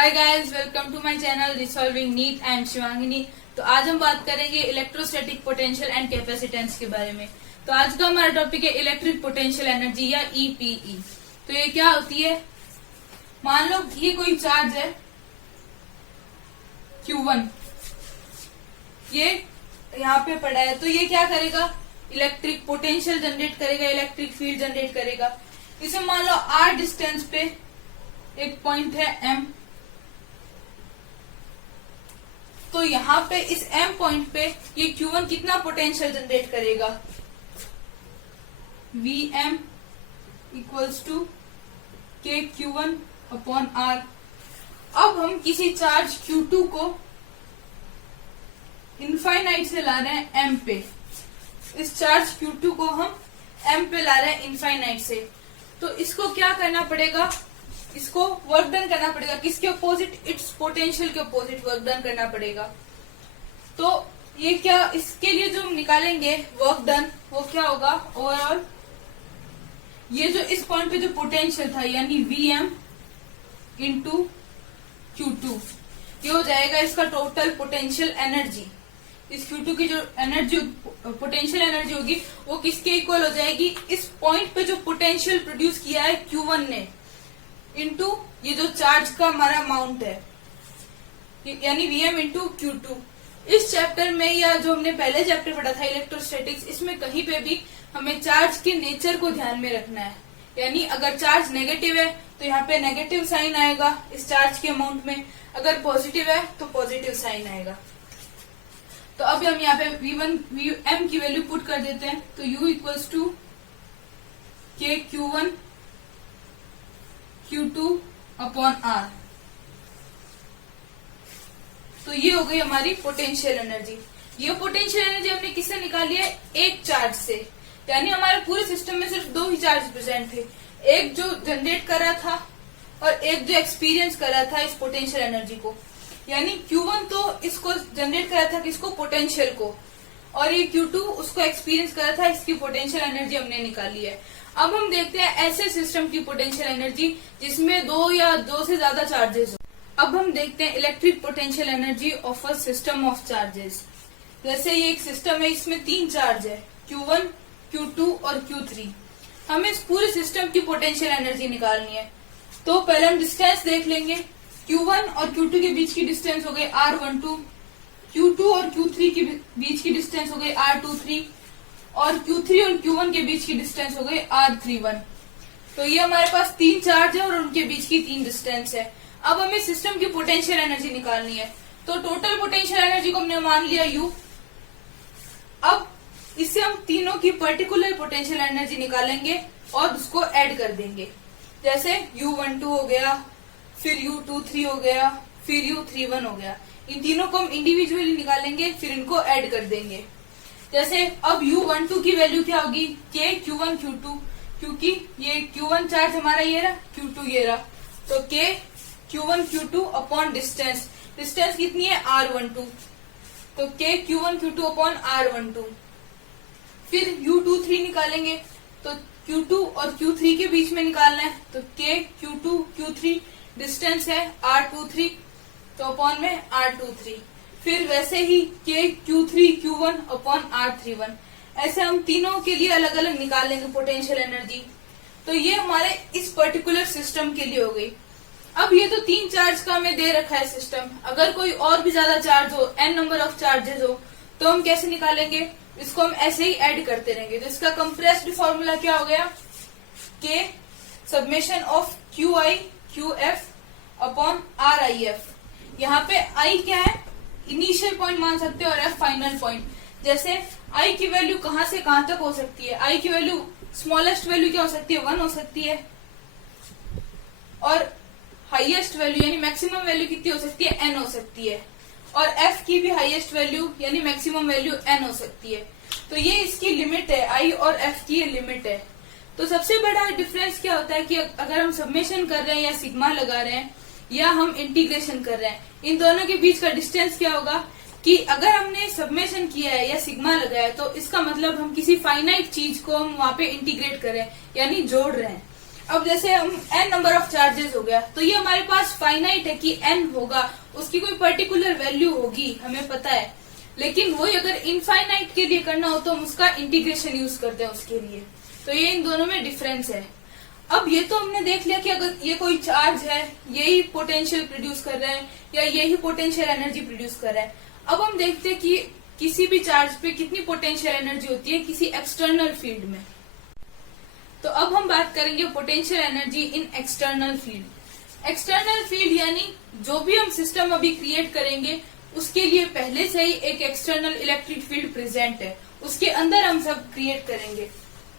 Hi guys, welcome to my channel resolving NEET and Shivangini. तो आज हम बात करेंगे इलेक्ट्रोस्टैटिक पोटेंशियल एंड कैपेसिटेंस के बारे में। तो आज का हमारा टॉपिक है इलेक्ट्रिक पोटेंशियल एनर्जी या ईपीई। तो ये क्या होती है? मान लो ये कोई चार्ज है Q1, ये यहाँ पे पड़ा है, तो ये क्या करेगा? इलेक्ट्रिक पोटेंशियल जनरेट करेगा, इलेक्ट्रिक फील्ड जनरेट करेगा। इसे मान लो r डिस्टेंस पे एक पॉइंट है M, तो यहाँ पे इस M पॉइंट पे ये Q1 कितना पोटेंशियल जनरेट करेगा? Vm इक्वल्स टू के Q1 अपॉन R। अब हम किसी चार्ज Q2 को इनफाइनाइट से ला रहे हैं M पे। इस चार्ज Q2 को हम M पे ला रहे हैं इनफाइनाइट से, तो इसको क्या करना पड़ेगा? इसको वर्क डन करना पड़ेगा। किसके अपोजिट? इट्स पोटेंशियल के अपोजिट वर्क डन करना पड़ेगा। तो ये क्या, इसके लिए जो हम निकालेंगे वर्क डन, वो क्या होगा? ओवरऑल ये जो इस पॉइंट पे जो पोटेंशियल था यानी Vm इंटू Q2, ये हो जाएगा इसका टोटल पोटेंशियल एनर्जी। इस Q2 की जो एनर्जी पोटेंशियल एनर्जी होगी वो किसके इक्वल हो जाएगी? इस पॉइंट पे जो पोटेंशियल प्रोड्यूस किया है Q1 ने इंटू ये जो चार्ज का हमारा अमाउंट है यानी Vm इंटू Q2। इस चैप्टर में या जो हमने पहले चैप्टर पढ़ा था इलेक्ट्रोस्टैटिक्स, इसमें कहीं पे भी हमें चार्ज के नेचर को ध्यान में रखना है। यानी अगर चार्ज नेगेटिव है तो यहाँ पे नेगेटिव साइन आएगा इस चार्ज के अमाउंट में, अगर पॉजिटिव है तो पॉजिटिव साइन आएगा। तो अब हम यहाँ पे Vm की वैल्यू पुट कर देते हैं, तो U इक्वल्स टू के Q1 Q2 अपॉन R। तो ये हो गई हमारी पोटेंशियल एनर्जी। ये पोटेंशियल एनर्जी हमने किससे निकाली है? एक चार्ज से। यानी हमारे पूरे सिस्टम में सिर्फ दो ही चार्ज प्रेजेंट थे, एक जो जनरेट कर रहा था और एक जो एक्सपीरियंस कर रहा था इस पोटेंशियल एनर्जी को। यानी Q1 तो इसको जनरेट कर रहा था, किसको? पोटेंशियल को, और ये Q2 उसको एक्सपीरियंस कर रहा था, इसकी पोटेंशियल एनर्जी हमने निकाली है। अब हम देखते हैं ऐसे सिस्टम की पोटेंशियल एनर्जी जिसमें दो या दो से ज्यादा चार्जेस हो। अब हम देखते हैं electric potential energy of a system of charges. जैसे ये एक सिस्टम है, इसमें तीन चार्ज है Q1, Q2 और Q3। हमें इस पूरे सिस्टम की पोटेंशियल एनर्जी निकालनी है। तो पहले हम डिस्टेंस देख लेंगे। Q1 और Q2 के बीच की डिस्टेंस हो गई R12, Q2 और Q3 के बीच की डिस्टेंस हो गई R23 और Q3 और Q1 के बीच की डिस्टेंस हो गई R31। तो ये हमारे पास तीन चार्ज है और उनके बीच की तीन डिस्टेंस है। अब हमें सिस्टम की पोटेंशियल एनर्जी निकालनी है। तो टोटल पोटेंशियल एनर्जी को हमने मान लिया U। अब इससे हम तीनों की पर्टिकुलर पोटेंशियल एनर्जी निकालेंगे और उसको ऐड कर देंगे। जैसे U12 हो गया, फिर U23 हो गया, फिर U31 हो गया। इन तीनों को हम इंडिविजुअली निकालेंगे, फिर इनको ऐड कर देंगे। जैसे अब U12 की वैल्यू क्या होगी? K Q1 Q2, क्योंकि ये Q1 चार्ज हमारा ये रहा, Q2 ये रहा, तो K Q1 Q2 upon distance. Distance कितनी है? R12, तो K Q1 Q2 upon R12। फिर U23 निकालेंगे, तो Q2 और Q3 के बीच में निकालना है, तो K Q2 Q3 डिस्टेंस है R23, तो अपॉन में R23। फिर वैसे ही K Q3 Q1 upon R31। ऐसे हम तीनों के लिए अलग अलग निकाल लेंगे पोटेंशियल एनर्जी। तो ये हमारे इस पर्टिकुलर सिस्टम के लिए हो गई। अब ये तो तीन चार्ज का हमें दे रखा है सिस्टम। अगर कोई और भी ज्यादा चार्ज हो, n नंबर ऑफ चार्जेस हो, तो हम कैसे निकालेंगे? इसको हम ऐसे ही ऐड करते रहेंगे। तो इसका कंप्रेस्ड फॉर्मूला क्या हो गया? K summation of QI QF upon RIF। यहाँ पे I क्या है? इनिशियल पॉइंट मान सकते हैं और F फाइनल पॉइंट। जैसे I की वैल्यू कहाँ से कहाँ तक हो सकती है? I की वैल्यू स्मॉलेस्ट वैल्यू क्या हो सकती है? 1 हो सकती है, और हाईएस्ट वैल्यू यानी मैक्सिमम वैल्यू कितनी हो सकती है? n हो सकती है, और f की भी हाईएस्ट वैल्यू यानी मैक्सिमम वैल्यू n हो सकती है। तो ये इसकी लिमिट है, I और f की ये लिमिट है। तो सबसे बड़ा डिफरेंस क्या होता है कि अगर हम सबमेशन कर रहे हैं या सिग्मा लगा रहे हैं या हम इंटीग्रेशन कर रहे हैं, इन दोनों के बीच का डिस्टेंस क्या होगा? कि अगर हमने सबमेशन किया है या सिग्मा लगाया है तो इसका मतलब हम किसी फाइनाइट चीज को हम वहां पे इंटीग्रेट कर रहे हैं यानी जोड़ रहे हैं। अब जैसे हम n नंबर ऑफ चार्जेस हो गया, तो ये हमारे पास फाइनाइट है कि n होगा, उसकी कोई पर्टिकुलर वैल्यू होगी, हमें पता है। लेकिन वही अगर इनफाइनाइट के लिए करना हो तो हम उसका इंटीग्रेशन यूज करते हैं उसके लिए। तो ये इन दोनों में डिफरेंस है। अब ये तो हमने देख लिया कि अगर ये कोई चार्ज है, यही पोटेंशियल प्रोड्यूस कर रहा है या यही पोटेंशियल एनर्जी प्रोड्यूस कर रहा है। अब हम देखते हैं कि किसी भी चार्ज पे कितनी पोटेंशियल एनर्जी होती है किसी एक्सटर्नल फील्ड में। तो अब हम बात करेंगे potential energy in external field. External field यानी जो भी हम सिस्टम अभी क्रिएट करेंगे उसके लिए पहले से ही एक एक्सटर्नल इलेक्ट्रिक फील्ड प्रेजेंट है, उसके अंदर हम सब क्रिएट करेंगे।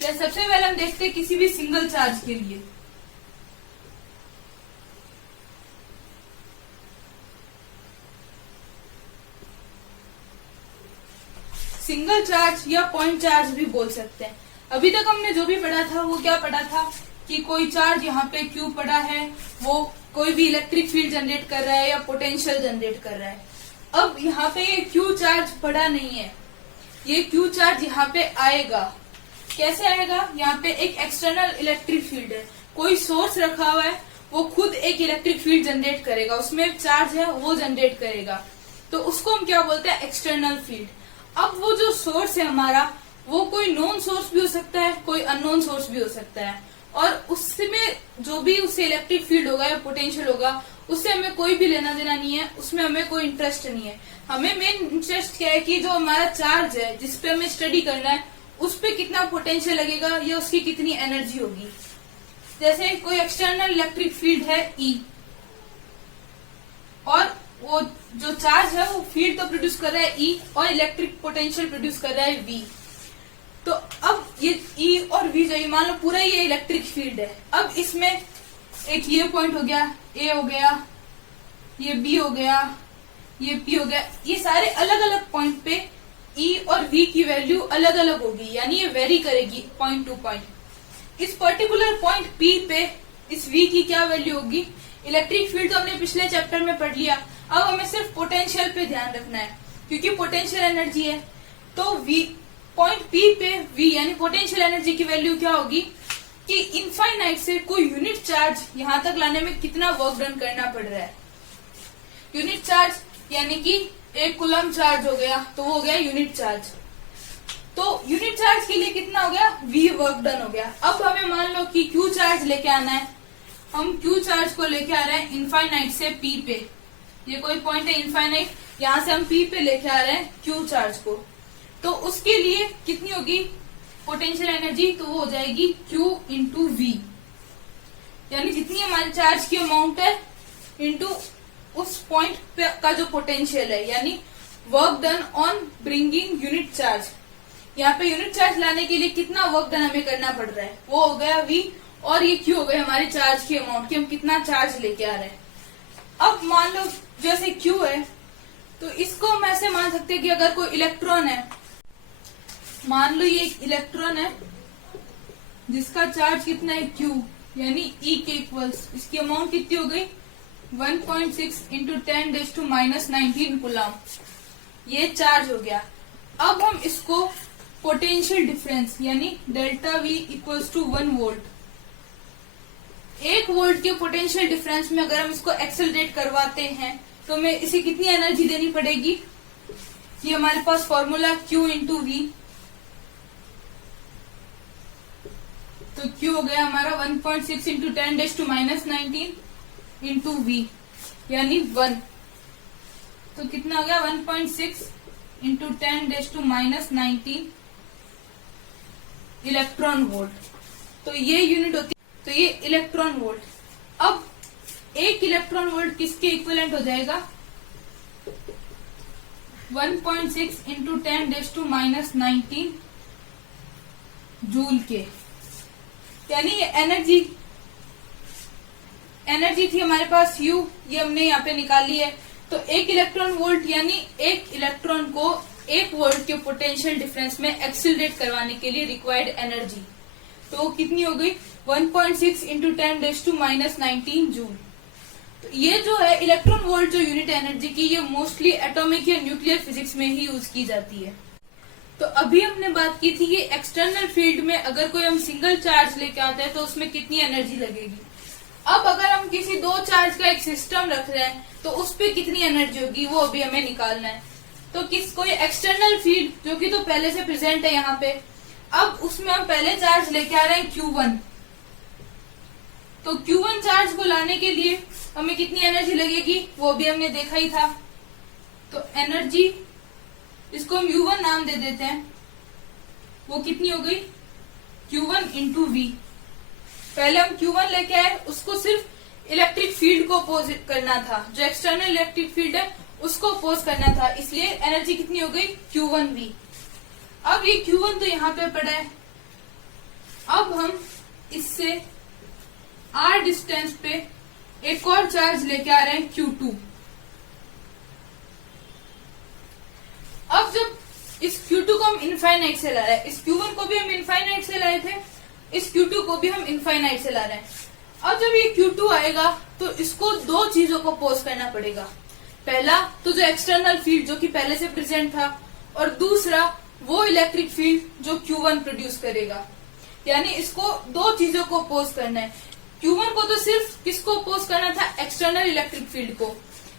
तो सबसे पहले हम देखते हैं किसी भी सिंगल चार्ज के लिए। सिंगल चार्ज या पॉइंट चार्ज भी बोल सकते हैं। अभी तक हमने जो भी पढ़ा था वो क्या पढ़ा था कि कोई चार्ज यहाँ पे क्यू पड़ा है, वो कोई भी इलेक्ट्रिक फील्ड जनरेट कर रहा है या पोटेंशियल जनरेट कर रहा है। अब यहाँ पे ये क्यू चार्ज पड़ा नहीं है, ये क्यू चार्ज यहाँ पे आएगा। कैसे आएगा? यहाँ पे एक एक्सटर्नल इलेक्ट्रिक फील्ड है, कोई सोर्स रखा हुआ है, वो खुद एक इलेक्ट्रिक फील्ड जनरेट करेगा, उसमें चार्ज है वो जनरेट करेगा। तो उसको हम क्या बोलते हैं? External field. अब वो जो सोर्स है हमारा, वो कोई नोन सोर्स भी हो सकता है, कोई अननोन सोर्स भी हो सकता है, और उसमें जो भी उससे इलेक्ट्रिक फील्ड होगा या पोटेंशियल होगा उससे हमें कोई भी लेना देना नहीं है, उसमें हमें कोई इंटरेस्ट नहीं है। हमें मेन इंटरेस्ट क्या है कि जो हमारा चार्ज है जिसपे हमें स्टडी करना है उस पे कितना पोटेंशियल लगेगा या उसकी कितनी एनर्जी होगी। जैसे कोई एक्सटर्नल इलेक्ट्रिक फील्ड है E, और वो जो चार्ज है वो फील्ड तो प्रोड्यूस कर रहा है E और इलेक्ट्रिक पोटेंशियल प्रोड्यूस कर रहा है V। तो अब ये E और V जो मान लो पूरा ये इलेक्ट्रिक फील्ड है। अब इसमें एक ये पॉइंट हो गया, A हो गया, ये B हो गया, ये P हो गया, ये सारे अलग अलग पॉइंट पे E और V की वैल्यू अलग अलग होगी, यानी ये वेरी करेगी पॉइंट टू पॉइंट। इस पर्टिकुलर पॉइंट P पे इस V की क्या वैल्यू होगी? इलेक्ट्रिक फील्ड तो हमने पिछले चैप्टर में पढ़ लिया, अब हमें सिर्फ पोटेंशियल पे ध्यान रखना है क्योंकि पोटेंशियल एनर्जी है। तो V पॉइंट P पे V यानी पोटेंशियल एनर्जी की वैल्यू क्या होगी कि इनफाइनाइट से कोई यूनिट चार्ज यहाँ तक लाने में कितना वर्क डन करना पड़ रहा है। यूनिट चार्ज यानी कि एक कूलम चार्ज हो गया तो वो हो गया यूनिट चार्ज। तो यूनिट चार्ज के लिए कितना हो गया? V वर्क डन हो गया। अब हमें मान लो कि Q चार्ज लेके आना है, हम Q चार्ज को लेके आ रहे हैं इनफाइनाइट से P पे। ये कोई पॉइंट है इनफाइनाइट, यहाँ से हम P पे लेके आ रहे हैं Q चार्ज को। तो उसके लिए कितनी होगी पोटेंशियल एनर्जी? तो वो हो जाएगी Q इंटू V, यानी जितनी हमारे चार्ज की अमाउंट है इंटू उस पॉइंट का जो पोटेंशियल है, यानी work done on bringing unit charge. यहाँ पे यूनिट चार्ज लाने के लिए कितना वर्क डन हमें करना पड़ रहा है, वो हो गया V, और ये Q हो गया हमारे चार्ज की अमाउंट की हम कितना चार्ज लेके आ रहे हैं। अब मान लो जैसे Q है तो इसको हम ऐसे मान सकते हैं कि अगर कोई इलेक्ट्रॉन है, मान लो ये एक इलेक्ट्रॉन है जिसका चार्ज कितना है Q, यानी E के इक्वल्स, इसकी अमाउंट कितनी हो गई 1.6 इंटू 10⁻⁻19 कूलम, ये चार्ज हो गया। अब हम इसको पोटेंशियल डिफरेंस यानी delta V equals to 1 volt, 1 volt के पोटेंशियल डिफरेंस में अगर हम इसको एक्सेलरेट करवाते हैं तो हमें इसे कितनी एनर्जी देनी पड़ेगी? ये हमारे पास फॉर्मूला Q इंटू V, तो Q हो गया हमारा 1.6 इंटू 10⁻⁻19 इंटू V यानी 1, तो कितना हो गया 1.6 इंटू 10⁻⁻19 इलेक्ट्रॉन वोल्ट। तो ये यूनिट होती है, तो ये इलेक्ट्रॉन वोल्ट। अब एक इलेक्ट्रॉन वोल्ट किसके इक्विवेलेंट हो जाएगा? 1.6 इंटू 10⁻⁻19 जूल के, यानी ये एनर्जी थी हमारे पास U, ये हमने यहाँ पे निकाली है। तो एक इलेक्ट्रॉन वोल्ट यानी एक इलेक्ट्रॉन को 1 वोल्ट के पोटेंशियल डिफरेंस में एक्सिलरेट करवाने के लिए रिक्वायर्ड एनर्जी, तो कितनी हो गई 1.6 इंटू 10⁻⁻19 जूल। तो ये जो है इलेक्ट्रॉन वोल्ट जो यूनिट एनर्जी की, ये मोस्टली एटॉमिक या न्यूक्लियर फिजिक्स में ही यूज की जाती है। तो अभी हमने बात की थी कि एक्सटर्नल फील्ड में अगर कोई हम सिंगल चार्ज लेके आते हैं तो उसमें कितनी एनर्जी लगेगी। अब अगर हम किसी दो चार्ज का एक सिस्टम रख रहे हैं तो उस पर कितनी एनर्जी होगी वो अभी हमें निकालना है। तो कोई एक्सटर्नल फील्ड जो कि तो पहले से प्रेजेंट है यहाँ पे, अब उसमें हम पहले चार्ज लेके आ रहे हैं Q1। तो Q1 चार्ज को लाने के लिए हमें कितनी एनर्जी लगेगी वो भी हमने देखा ही था। तो एनर्जी, इसको हम U1 नाम दे देते हैं, वो कितनी हो गई Q1 इंटू V। पहले हम Q1 लेके आए, उसको सिर्फ इलेक्ट्रिक फील्ड को अपोज करना था, जो एक्सटर्नल इलेक्ट्रिक फील्ड है उसको अपोज करना था, इसलिए एनर्जी कितनी हो गई Q1V। अब ये Q1 तो यहाँ पे पड़ा है, अब हम इससे R डिस्टेंस पे एक और चार्ज लेके आ रहे हैं Q2। अब जब इस Q2 को हम इनफाइनाइट से ला रहे हैं, इस Q1 को भी हम इनफाइनाइट से लाए थे, इस Q2 को भी हम इनफाइनाइट से ला रहे हैं। अब जब ये Q2 आएगा तो इसको दो चीजों को अपोज करना पड़ेगा। पहला तो जो एक्सटर्नल फील्ड जो कि पहले से प्रेजेंट था, और दूसरा वो इलेक्ट्रिक फील्ड जो Q1 प्रोड्यूस करेगा। यानी इसको दो चीजों को अपोज करना है। Q1 को तो सिर्फ किसको अपोज करना था, एक्सटर्नल इलेक्ट्रिक फील्ड को,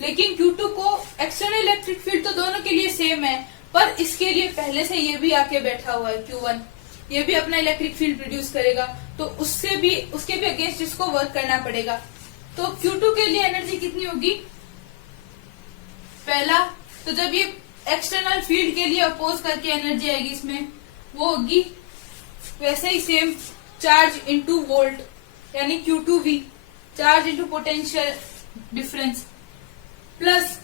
लेकिन Q2 को एक्सटर्नल इलेक्ट्रिक फील्ड तो दोनों के लिए सेम है, पर इसके लिए पहले से ये भी आके बैठा हुआ है Q1, ये भी अपना इलेक्ट्रिक फील्ड प्रोड्यूस करेगा, तो उसके भी अगेंस्ट इसको वर्क करना पड़ेगा। तो Q2 के लिए एनर्जी कितनी होगी, पहला तो जब ये एक्सटर्नल फील्ड के लिए अपोज करके एनर्जी आएगी इसमें, वो होगी वैसे ही सेम चार्ज इंटू वोल्ट, यानी Q2V, charge into potential difference, plus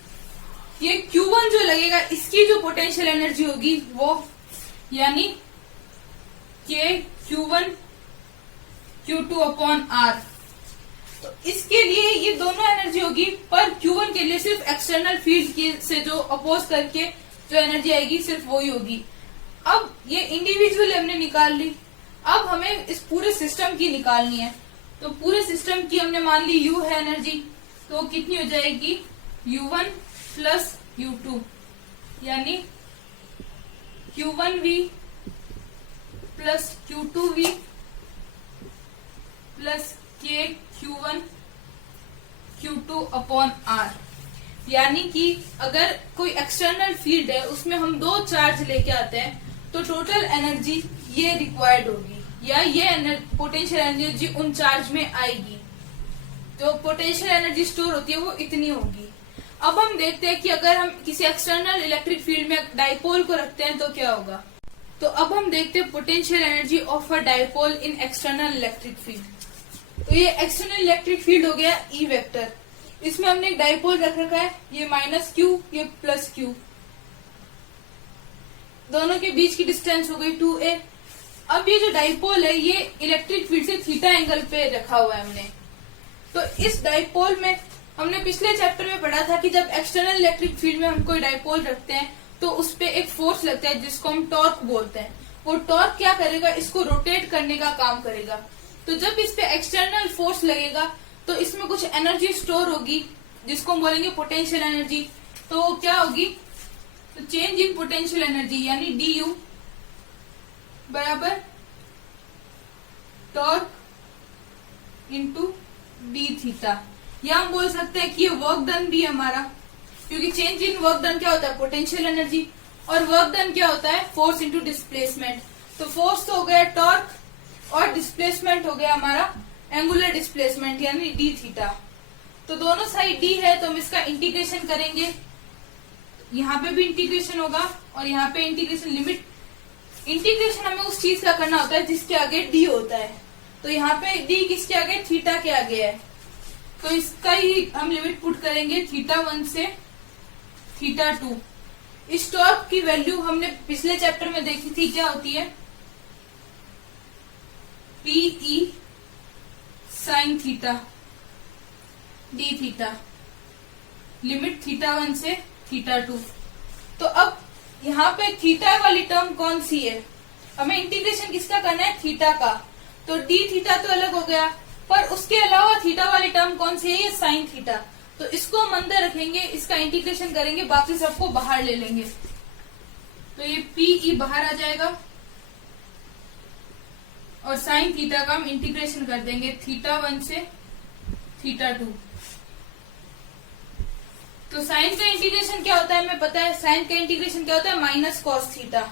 ये Q1 जो लगेगा इसकी जो पोटेंशियल एनर्जी होगी वो, यानी K Q1 Q2 upon R। तो इसके लिए ये दोनों एनर्जी होगी, पर Q1 के लिए सिर्फ एक्सटर्नल फील्ड से जो अपोज करके जो एनर्जी आएगी सिर्फ वही होगी। अब ये इंडिविजुअली हमने निकाल ली, अब हमें इस पूरे सिस्टम की निकालनी है। तो पूरे सिस्टम की हमने मान ली U है एनर्जी, तो कितनी हो जाएगी U1 प्लस U2, यानी Q1V plus Q2V plus K Q1 Q2 upon R। यानी कि अगर कोई एक्सटर्नल फील्ड है उसमें हम दो चार्ज लेके आते हैं तो टोटल एनर्जी ये रिक्वायर्ड होगी, या ये पोटेंशियल एनर्जी उन चार्ज में आएगी। जो पोटेंशियल एनर्जी स्टोर होती है वो इतनी होगी। अब हम देखते हैं कि अगर हम किसी एक्सटर्नल इलेक्ट्रिक फील्ड में डाइपोल को रखते हैं तो क्या होगा। तो अब हम देखते हैं potential energy of a dipole in external electric field. तो ये एक्सटर्नल इलेक्ट्रिक फील्ड हो गया E वेक्टर, इसमें हमने एक डाइपोल रख रखा है, ये -Q ये +Q, दोनों के बीच की डिस्टेंस हो गई 2a। अब ये जो डाइपोल है ये इलेक्ट्रिक फील्ड से थीटा एंगल पे रखा हुआ है हमने। तो इस डाइपोल में हमने पिछले चैप्टर में पढ़ा था कि जब एक्सटर्नल इलेक्ट्रिक फील्ड में हम कोई डाइपोल रखते हैं तो उस पे एक फोर्स लगता है जिसको हम टॉर्क बोलते हैं। वो टॉर्क क्या करेगा, इसको रोटेट करने का काम करेगा। तो जब इस पे एक्सटर्नल फोर्स लगेगा तो इसमें कुछ एनर्जी स्टोर होगी जिसको हम बोलेंगे पोटेंशियल एनर्जी। तो क्या होगी, तो चेंज इन पोटेंशियल एनर्जी यानी DU बराबर टॉर्क इंटू डी थीटा, या हम बोल सकते हैं कि ये वर्क डन भी है हमारा, क्योंकि चेंज इन वर्क डन क्या होता है, पोटेंशियल एनर्जी, और वर्क डन क्या होता है, फोर्स इंटू डिस्प्लेसमेंट। तो फोर्स तो हो गया टॉर्क और डिस्प्लेसमेंट हो गया हमारा एंगुलर डिस्प्लेसमेंट यानी डी थीटा। तो दोनों साइड डी है तो हम इसका इंटीग्रेशन करेंगे, यहाँ पे भी इंटीग्रेशन होगा और यहाँ पे इंटीग्रेशन लिमिट। इंटीग्रेशन हमें उस चीज का करना होता है जिसके आगे डी होता है। तो यहाँ पे डी किसके आगे, थीटा के आगे है, तो इसका ही हम लिमिट पुट करेंगे θ1 से θ2। इस टॉर्क की वैल्यू हमने पिछले चैप्टर में देखी थी, क्या होती है PE sin theta d theta, limit θ1 से θ2। तो अब यहाँ पे थीटा वाली टर्म कौन सी है, हमें इंटीग्रेशन किसका करना है, थीटा का। तो डी थीटा तो अलग हो गया, पर उसके अलावा थीटा वाली टर्म कौन सी है, ये साइन थीटा। तो इसको हम अंदर रखेंगे, इसका इंटीग्रेशन करेंगे, बाकी सबको बाहर ले लेंगे। तो ये पीई बाहर आ जाएगा और साइन थीटा का हम इंटीग्रेशन कर देंगे θ1 से θ2। तो साइन का इंटीग्रेशन क्या होता है हमें पता है, साइन का इंटीग्रेशन क्या होता है minus cos theta.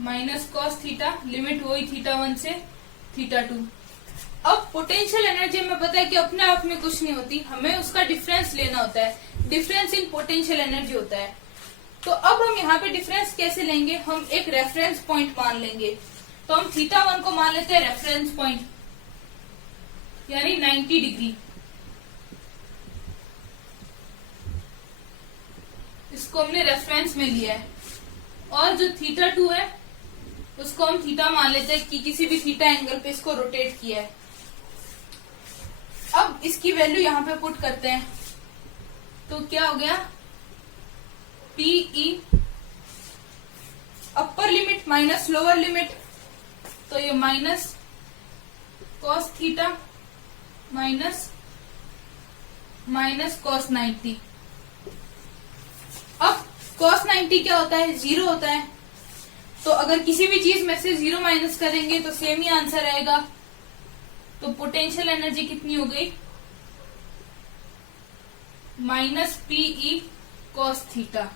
Minus cos theta, limit वही θ1 से θ2। अब पोटेंशियल एनर्जी हमें पता है कि अपने आप में कुछ नहीं होती, हमें उसका डिफरेंस लेना होता है, डिफरेंस इन पोटेंशियल एनर्जी होता है। तो अब हम यहाँ पे डिफरेंस कैसे लेंगे, हम एक रेफरेंस पॉइंट मान लेंगे। तो हम θ1 को मान लेते हैं रेफरेंस पॉइंट, यानी 90 डिग्री। इसको हमने रेफरेंस में लिया है। और जो θ2 है उसको हम थीटा मान लेते हैं कि किसी भी थीटा एंगल पे इसको रोटेट किया है। अब इसकी वैल्यू यहाँ पे पुट करते हैं तो क्या हो गया, PE upper limit minus lower limit, तो ये minus cos theta minus cos 90। अब कॉस 90 क्या होता है, 0 होता है। तो अगर किसी भी चीज में से 0 माइनस करेंगे तो सेम ही आंसर आएगा। तो पोटेंशियल एनर्जी कितनी हो गई, माइनस पीई कॉस थीटा।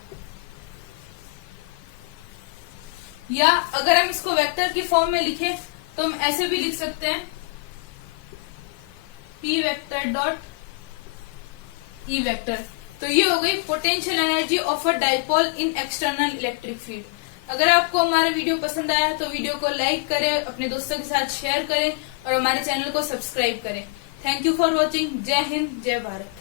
या अगर हम इसको वेक्टर की फॉर्म में लिखें तो हम ऐसे भी लिख सकते हैं, P vector dot E vector. तो ये हो गई potential energy of a dipole in external electric field. अगर आपको हमारा वीडियो पसंद आया तो वीडियो को लाइक करें, अपने दोस्तों के साथ शेयर करें और हमारे चैनल को सब्सक्राइब करें। Thank you for watching. जय हिंद, जय भारत।